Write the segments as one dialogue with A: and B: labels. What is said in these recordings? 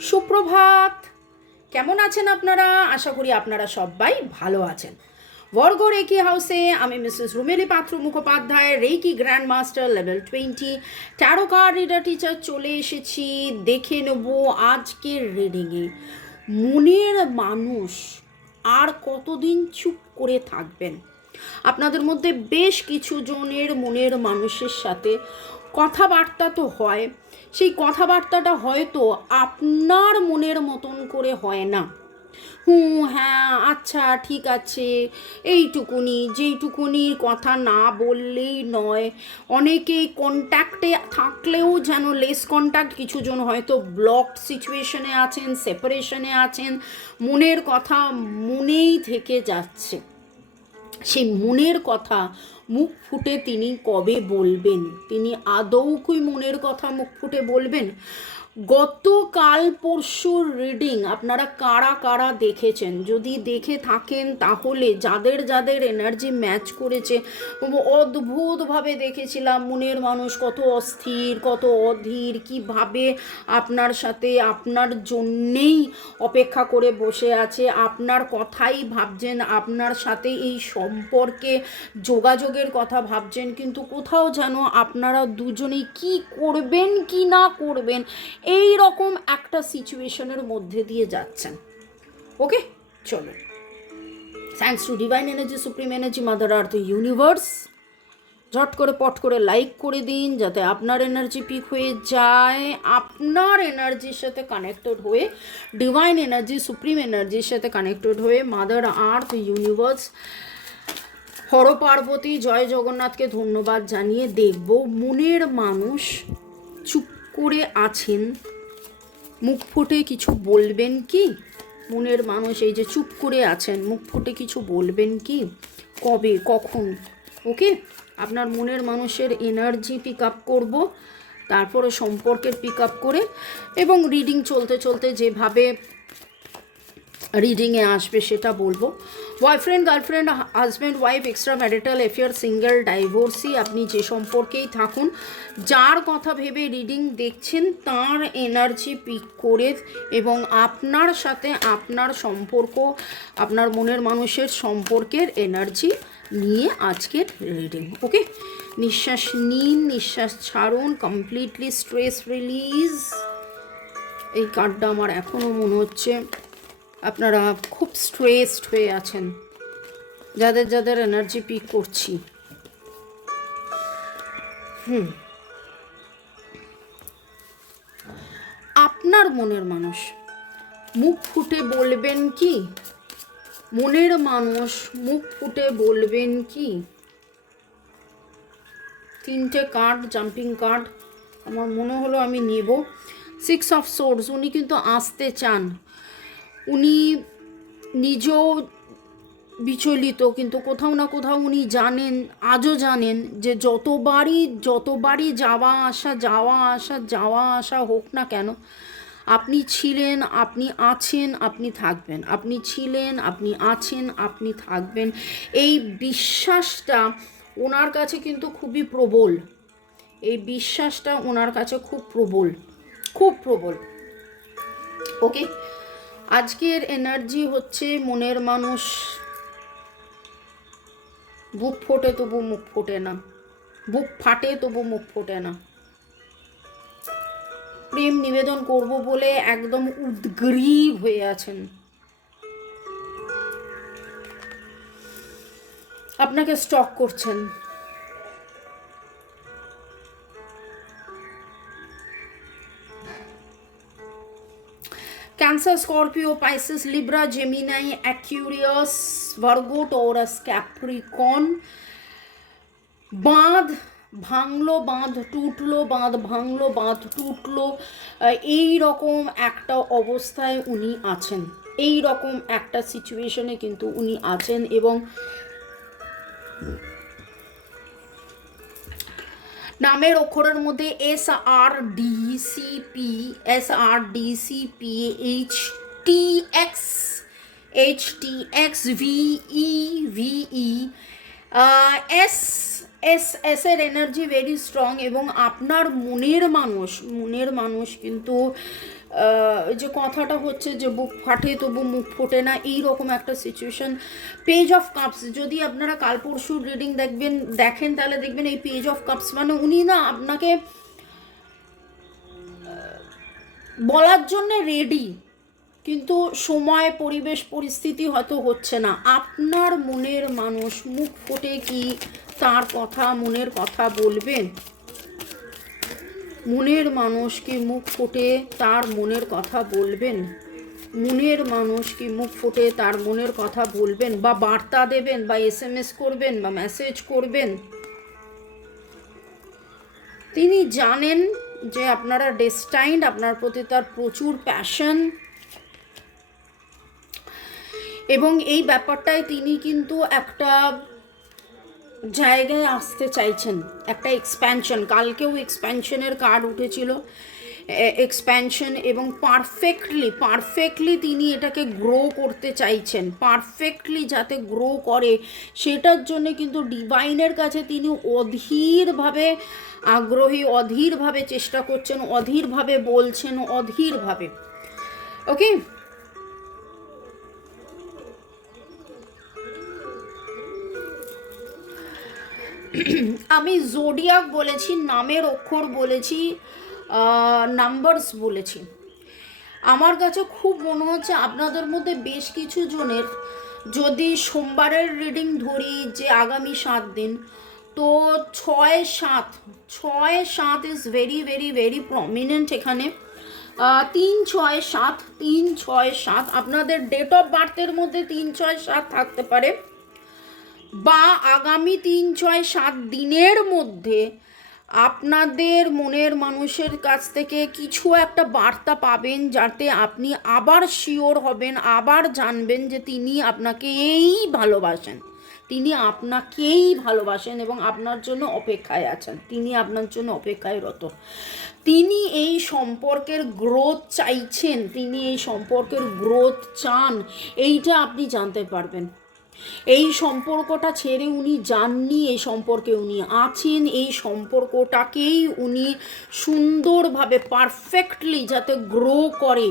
A: সুপ্রভাত। কেমন আছেন আপনারা? আশা করি আপনারা সবাই ভালো আছেন। বর্গ রেকি হাউসে আমি Mrs Rumeli Patra Mukhopadhyay Reiki grand master level twenty tarot card reader teacher চলে এসেছি। দেখে নেব আজকের রিডিংয়ে মনের মানুষ আর কতদিন চুপ করে থাকবেন? আপনাদের মধ্যে বেশ কিছু জনের মনের মানুষের সাথে কথাবার্তা তো হয়। সেই কথাবার্তাটা হয়তো আপনার মনের মতন করে হয় না। হুম হ্যাঁ আচ্ছা ঠিক আছে, এইটুকুনি, যেইটুকুনি কথা না বললেই নয়। অনেকেই কন্ট্যাক্টে থাকলেও যেন লেস কন্ট্যাক্ট কিছুজন হয়তো ব্লকড সিচুয়েশনে আছেন সেপারেশনে আছেন, মনের কথা মনেই থেকে যাচ্ছে। সেই মনের কথা মুখ ফুটে তিনি কবে বলবেন? তিনি আদৌ মনের কথা মুখ ফুটে বলবেন? গতকাল পরশুর রিডিং আপনারা কারা কারা দেখেছেন? যদি দেখে থাকেন তাহলে যাদের যাদের এনার্জি ম্যাচ করেছে অদ্ভুতভাবে দেখেছিলাম। মনের মানুষ কত অস্থির, কত অধীর, কীভাবে আপনার সাথে, আপনার জন্যেই অপেক্ষা করে বসে আছে, আপনার কথাই ভাবছেন, আপনার সাথে এই সম্পর্কে যোগাযোগের কথা ভাবছেন, কিন্তু কোথাও যেন আপনারা দুজনেই কি করবেন, কি না করবেন এই রকম একটা সিচুয়েশনের মধ্যে দিয়ে যাচ্ছেন। ওকে চলো thanks to divine energy supreme energy mother earth universe ঝট করে, পট করে লাইক করে দিন যাতে আপনার এনার্জি পিক হয়ে যায়। আপনার এনার্জির সাথে কানেক্টেড হয়ে ডিভাইন এনার্জি সুপ্রিম এনার্জির সাথে কানেক্টেড হয়ে mother earth universe Har Parvati, জয় জগন্নাথকে ধন্যবাদ জানিয়ে দেখব। মনের মানুষ চুপ করে আছেন? মুখ ফুটে কিছু বলবেন কি? মনের মানুষ এই যে চুপ করে আছেন, মুখ ফুটে কিছু বলবেন কি? কবে, কখন? ওকে, আপনার মনের মানুষের এনার্জি পিক আপ করব, তারপরে সম্পর্কের পিক আপ করে, এবং রিডিং চলতে চলতে যেভাবে রিডিংয়ে আসবে সেটা বলব। Boyfriend, girlfriend, husband, wife, extra marital affair, single, divorcee, আপনি যে সম্পর্কেই থাকুন, যার কথা ভেবে রিডিং দেখছেন, তার এনার্জি পিক করে এবং আপনার সাথে আপনার সম্পর্ক, আপনার মনের মানুষের সম্পর্কের এনার্জি নিয়ে আজকের রিডিং, ওকে? নিঃশ্বাস নিন, নিঃশ্বাস ছাড়ুন কমপ্লিটলি স্ট্রেস রিলিজ এই কার্ডটা আমার এখনও মনে হচ্ছে। আপনারা খুব স্ট্রেসড হয়ে আছেন। যাদের যাদের এনার্জি পিক করছি। হুম। আপনার মনের মানুষ, মুখ ফুটে বলবেন কি? মনের মানুষ, মুখ ফুটে বলবেন কি? তিনটে কার্ড জাম্পিং কার্ড আমার মনে হলো আমি নেব। সিক্স অফ সোর্স উনি কিন্তু আসতে চান। উনি নিজেও বিচলিত, কিন্তু কোথাও না কোথাও উনি জানেন, আজও জানেন যে যতবারই যতবারই যাওয়া আসা যাওয়া আসা যাওয়া আসা হোক না কেন, আপনি ছিলেন, আপনি আছেন, আপনি থাকবেন। আপনি ছিলেন, আপনি আছেন, আপনি থাকবেন। এই বিশ্বাসটা ওনার কাছে কিন্তু খুবই প্রবল। এই বিশ্বাসটা ওনার কাছে খুব প্রবল খুব প্রবল। ওকে? আজকের এনার্জি হচ্ছে মনের মানুষ। বুক ফোটে তবু মুখ ফোটে না। বুক ফাটে তবু মুখ ফোটে না। প্রেম নিবেদন করব বলে একদম উদ্গ্রীব হয়ে আছেন। আপনাকে স্টক করছেন। Cancer, Scorpio, Pisces, Libra, Gemini, Aquarius, Virgo, Taurus, Capricorn. বাঁধ ভাঙলো বাঁধ টুটলো বাঁধ ভাঙলো বাঁধ টুটলো এই রকম একটা অবস্থায় উনি আছেন এই রকম একটা সিচুয়েশনে কিন্তু উনি আছেন এবং নামের অক্ষরের মধ্যে S R D C P S R D C P H T X H T X V E V E S S S এর এনার্জি ভেরি স্ট্রং এবং আপনার মনের মানুষ মনের মানুষ কিন্তু যে কথাটা হচ্ছে যে বুক ফাটে তবু মুখ ফোটে না এই রকম একটা সিচুয়েশন পেজ অফ কাপস যদি আপনারা কাল পরশুর রিডিং দেখবেন, দেখেন, তাহলে দেখবেন এই পেজ অফ কাপস মানে উনি না আপনাকে বলার জন্য রেডি কিন্তু সময়, পরিবেশ, পরিস্থিতি হয়তো হচ্ছে না। আপনার মনের মানুষ মুখ ফুটে কি তার কথা, মনের কথা বলবেন? মনের মানুষ কি মুখ ফুটে তার মনের কথা বলবেন। মনের মানুষ কি মুখ ফুটে তার মনের কথা বলবেন বা বার্তা দেবেন বা এস এম এস করবেন বা মেসেজ করবেন। তিনি জানেন যে আপনারা ডেস্টাইন্ড আপনার প্রতি তার প্রচুর প্যাশন এবং এই ব্যাপারটায় তিনি কিন্তু একটা জায়গায় আসতে চাইছেন, একটা এক্সপ্যানশন কালকেও এক্সপ্যানশনের কার্ড উঠেছিল। এক্সপ্যানশন এবং পারফেক্টলি পারফেক্টলি তিনি এটাকে গ্রো করতে চাইছেন। পারফেক্টলি যাতে গ্রো করে, সেটার জন্য কিন্তু ডিভাইনের কাছে তিনি অধীরভাবে আগ্রহী, অধীরভাবে চেষ্টা করছেন, অধীরভাবে বলছেন, অধীরভাবে। ওকে আমি জোডিয়াক বলেছি, নামের অক্ষর বলেছি নাম্বারস বলেছি। আমার কাছে খুব মনে হচ্ছে আপনাদের মধ্যে বেশ কিছু জনের যদি সোমবারের রিডিং ধরি যে আগামী সাত দিন, তো ছয় সাত ছয় সাত is very very very prominent এখানে। তিন ছয় সাত, তিন ছয় সাত, আপনাদের ডেট অফ বার্থের মধ্যে তিন ছয় সাত থাকতে পারে। বা আগামী তিন, ছয়, সাত দিনের মধ্যে আপনাদের মনের মানুষের কাছ থেকে কিছু একটা বার্তা পাবেন যাতে আপনি আবার শিওর হবেন, আবার জানবেন যে তিনি আপনাকে এই ভালোবাসেন। তিনি আপনাকেই ভালোবাসেন এবং আপনার জন্য অপেক্ষায় আছেন। তিনি আপনার জন্য অপেক্ষায় রত। তিনি এই সম্পর্কের গ্রোথ চাইছেন। তিনি এই সম্পর্কের গ্রোথ চান। এইটা আপনি জানতে পারবেন। এই সম্পর্কটা ছেড়ে উনি যাননি এই সম্পর্কে উনি আছেন, এই সম্পর্কটাকেই উনি সুন্দরভাবে পারফেক্টলি যাতে গ্রো করে।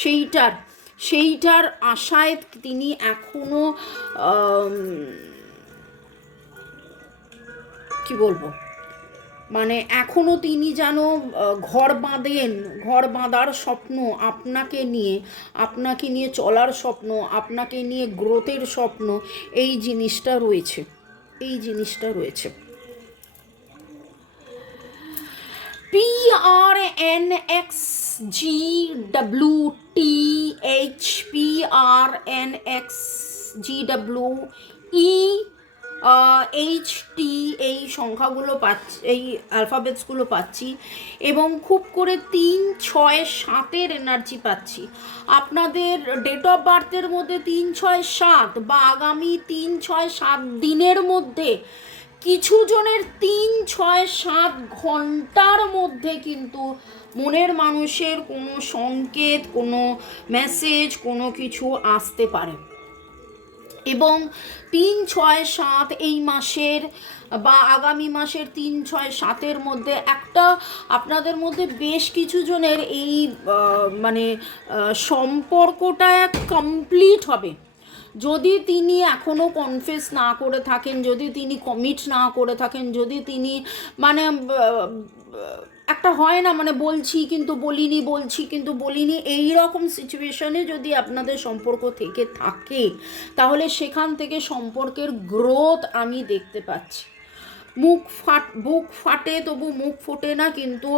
A: সেইটার সেইটার আশায় তিনি এখনও কি বলব? মানে এখনও তিনি যেন ঘর বাঁধেন, ঘর বাঁধার স্বপ্ন আপনাকে নিয়ে আপনাকে নিয়ে চলার স্বপ্ন, আপনাকে নিয়ে গ্রোথের স্বপ্ন, এই জিনিসটা রয়েছে, এই জিনিসটা রয়েছে। P R N X G W T H P R N X G W E H T এই সংখ্যাগুলো পাচ্ছি, এই অ্যালফাবেটসগুলো পাচ্ছি এবং খুব করে তিন, ছয়, সাতের এনার্জি পাচ্ছি। আপনাদের ডেট অফ বার্থের মধ্যে তিন, ছয়, সাত বা আগামী তিন, ছয়, সাত দিনের মধ্যে কিছু জনের তিন, ছয়, সাত ঘণ্টার মধ্যে কিন্তু মনের মানুষের কোনো সংকেত, কোনো মেসেজ কোনো কিছু আসতে পারে। এবং তিন ছয় সাত এই মাসের বা আগামী মাসের তিন ছয় সাতের মধ্যে একটা আপনাদের মধ্যে বেশ কিছু জনের এই মানে সম্পর্কটা কমপ্লিট হবে। যদি তিনি এখনও কনফেস না করে থাকেন, যদি তিনি কমিট না করে থাকেন, যদি তিনি মানে একটা হয় না মানে বলছি কিন্তু বলিনি, বলছি কিন্তু বলিনি, এই রকম সিচুয়েশনে যদি আপনাদের সম্পর্ক থেকে থাকে, তাহলে সেখান থেকে সম্পর্কের গ্রোথ আমি দেখতে পাচ্ছি। মুখ ফাট, বুক ফাটে, তবু মুখ ফোটে না, কিন্তু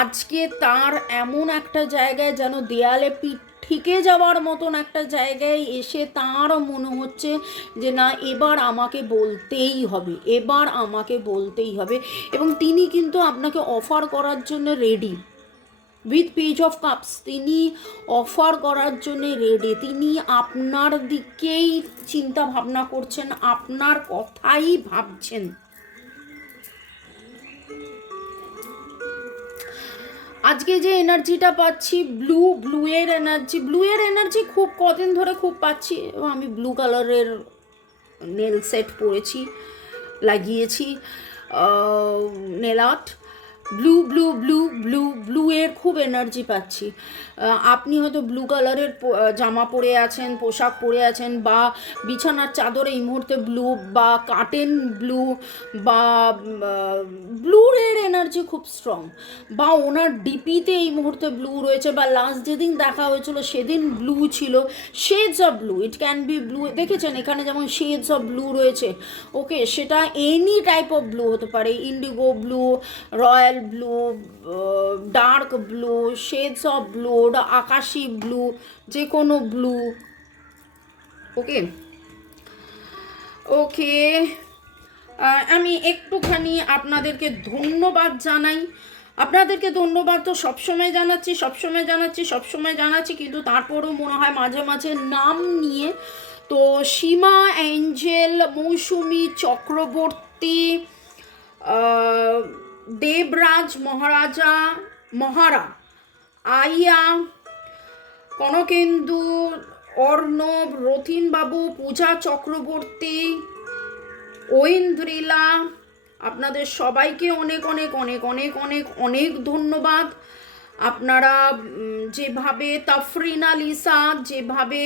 A: আজকে তার এমন একটা জায়গায় যেন দেয়ালে পিঠ ঠিকে যাওয়ার মতন একটা জায়গায় এসে তাঁরও মনে হচ্ছে যে, না, এবার আমাকে বলতেই হবে, এবার আমাকে বলতেই হবে। এবং তিনি কিন্তু আপনাকে অফার করার জন্য ready with page of cups তিনি অফার করার জন্যে রেডি তিনি আপনার দিকেই চিন্তা ভাবনা করছেন, আপনার কথাই ভাবছেন। আজকে যে এনার্জিটা পাচ্ছি ব্লু ব্লুয়ের এনার্জি ব্লুয়ের এনার্জি খুব কদিন ধরে খুব পাচ্ছি। এবং আমি ব্লু কালারের নেল সেট পরেছি, লাগিয়েছি nail art blue blue blue blue blue এর খুব এনার্জি পাচ্ছি। আপনি হয়তো ব্লু কালারের জামা পরে আছেন, পোশাক পরে আছেন, বা বিছানার চাদরে এই মুহূর্তে ব্লু, বা কাটেন ব্লু বা ব্লুর এর এনার্জি খুব স্ট্রং বা ওনার ডিপিতে এই মুহূর্তে ব্লু রয়েছে, বা লাস্ট যেদিন দেখা হয়েছিল, সেদিন ব্লু ছিল। Shades of blue it can be blue দেখেছেন? এখানে যেমন শেডস অফ ব্লু রয়েছে। ওকে সেটা এনি টাইপ অফ ব্লু হতে পারে indigo blue royal blue dark blue shades of blue আকাশি ব্লু যে কোনো ব্লু ওকে ওকে আমি একটুখানি আপনাদেরকে ধন্যবাদ জানাই। আপনাদেরকে ধন্যবাদ তো সবসময় জানাচ্ছি সবসময় জানাচ্ছি সবসময় জানাচ্ছি, কিন্তু তারপরও মনে হয় মাঝে মাঝে নাম নিয়ে তো সীমা, অ্যাঞ্জেল, মৌসুমি চক্রবর্তী দেবরাজ মহারাজা মহারা। আইয়া কনকেন্দু, অর্ণব, রথিনবাবু, পূজা চক্রবর্তী, ঐন্দ্রিলা, আপনাদের সবাইকে অনেক অনেক অনেক অনেক অনেক অনেক ধন্যবাদ। আপনারা যেভাবে তাফরিনা লিসা যেভাবে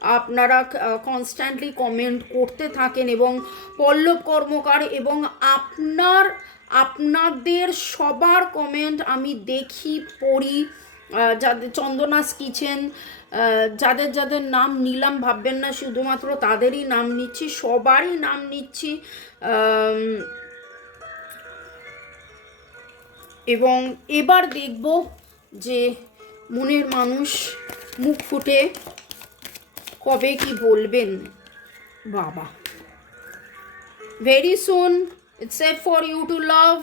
A: আপনারা কনস্ট্যান্টলি কমেন্ট করতে থাকেন এবং পল্লব কর্মকার এবং আপনার আপনাদের সবার কমেন্ট আমি দেখি, পড়ি যাদের চন্দনাস কিচেন যাদের যাদের নাম নিলাম, ভাববেন না, শুধুমাত্র তাদেরই নাম নিচ্ছি, সবারই নাম নিচ্ছি এবং এবার দেখব যে মনের মানুষ মুখ ফুটে কবে কি বলবেন। বাবা। Very soon safe for you to love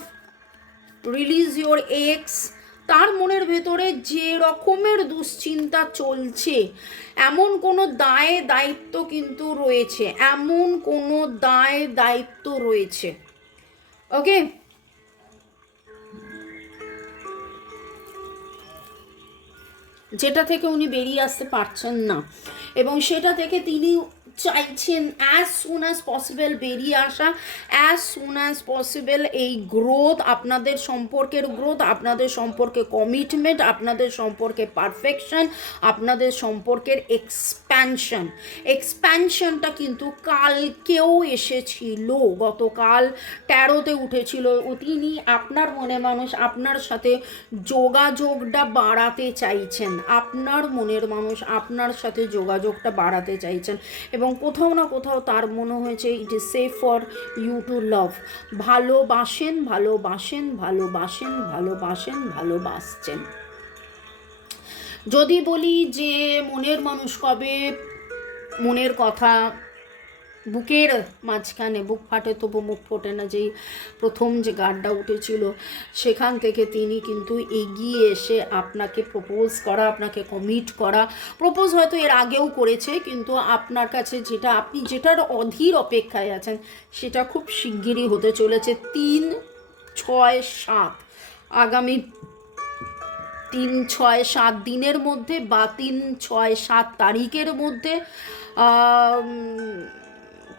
A: release your ex তার মনের ভেতরে যে রকমের দুশ্চিন্তা চলছে, এমন কোনো দায় দায়িত্ব কিন্তু রয়েছে, এমন কোনো দায় দায়িত্ব রয়েছে। ওকে যেটা থেকে উনি বেরিয়ে আসতে পারছেন না। এবং সেটা থেকে তিনি চাইছেন অ্যাজ সুন অ্যাজ পসিবল বেরিয়ে আসা অ্যাজ সুন অ্যাজ পসিবল এই গ্রোথ আপনাদের সম্পর্কের গ্রোথ আপনাদের সম্পর্কে কমিটমেন্ট আপনাদের সম্পর্কে পারফেকশন আপনাদের সম্পর্কের এক্সপ্যানশন এক্সপ্যানশনটা কিন্তু কালকেও এসেছিল, গতকাল তেরোতে উঠেছিল। তিনি আপনার মনে মানুষ, আপনার সাথে যোগাযোগটা বাড়াতে চাইছেন। আপনার মনের মানুষ আপনার সাথে যোগাযোগটা বাড়াতে চাইছেন। এবং কোথাও না কোথাও তার মনে হয়েছে it is safe for you to love ভালোবাসেন ভালোবাসেন ভালোবাসেন ভালোবাসেন, ভালোবাসছেন। যদি বলি যে মনের মানুষ কবে মনের কথা বুকের মাঝখানে বুক ফাটে, তবু মুখ ফোটে না। যেই প্রথম যে গার্ডটা উঠেছিল, সেখান থেকে তিনি কিন্তু এগিয়ে এসে আপনাকে প্রপোজ করা, আপনাকে কমিট করা। প্রপোজ হয়তো এর আগেও করেছে, কিন্তু আপনার কাছে যেটা, আপনি যেটার অধীর অপেক্ষায় আছেন, সেটা খুব শিগগিরই হতে চলেছে। তিন, ছয়, সাত। আগামী তিন, ছয়, সাত দিনের মধ্যে বা তিন, ছয়, সাত তারিখের মধ্যে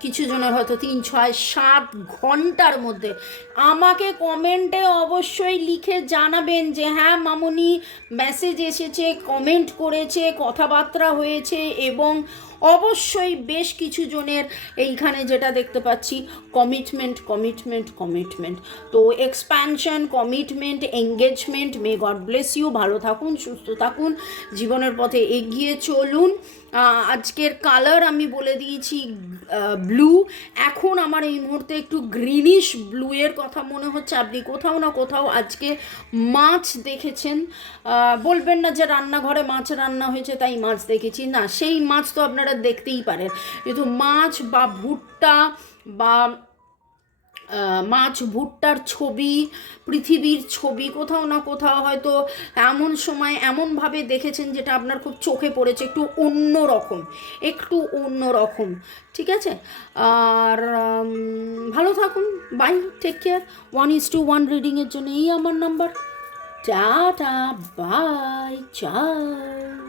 A: কিছু জনের হয়তো তিন, ছয়, সাত ঘণ্টার মধ্যে। আমাকে কমেন্টে অবশ্যই লিখে জানাবেন যে হ্যাঁ মামনি মেসেজ এসেছে কমেন্ট করেছে, কথাবার্তা হয়েছে এবং অবশ্যই বেশ কিছু জনের এইখানে যেটা দেখতে পাচ্ছি কমিটমেন্ট কমিটমেন্ট কমিটমেন্ট তো expansion commitment engagement may God bless you ভালো থাকুন, সুস্থ থাকুন, জীবনের পথে এগিয়ে চলুন। আজকের কালার আমি বলে দিয়েছি ব্লু এখন আমার এই মুহূর্তে একটু গ্রিনিশ ব্লু এর কথা মনে হচ্ছে। আপনি কোথাও না কোথাও আজকে মাছ দেখেছেন। বলবেন না যে রান্নাঘরে মাছ রান্না হয়েছে, তাই মাছ দেখেছি। না, সেই মাছ তো আপনারা দেখতেই পারেন। কিন্তু মাছ বা ভুট্টা বা মাছ ভুট্টার ছবি, পৃথিবীর ছবি, কোথাও না কোথাও হয়তো এমন সময় এমনভাবে দেখেছেন যেটা আপনার খুব চোখে পড়েছে, একটু অন্য রকম, একটু অন্য রকম, ঠিক আছে? আর ভালো থাকুন, bye take care one is to one রিডিংয়ের জন্য এই আমার নাম্বার টা বাই চাও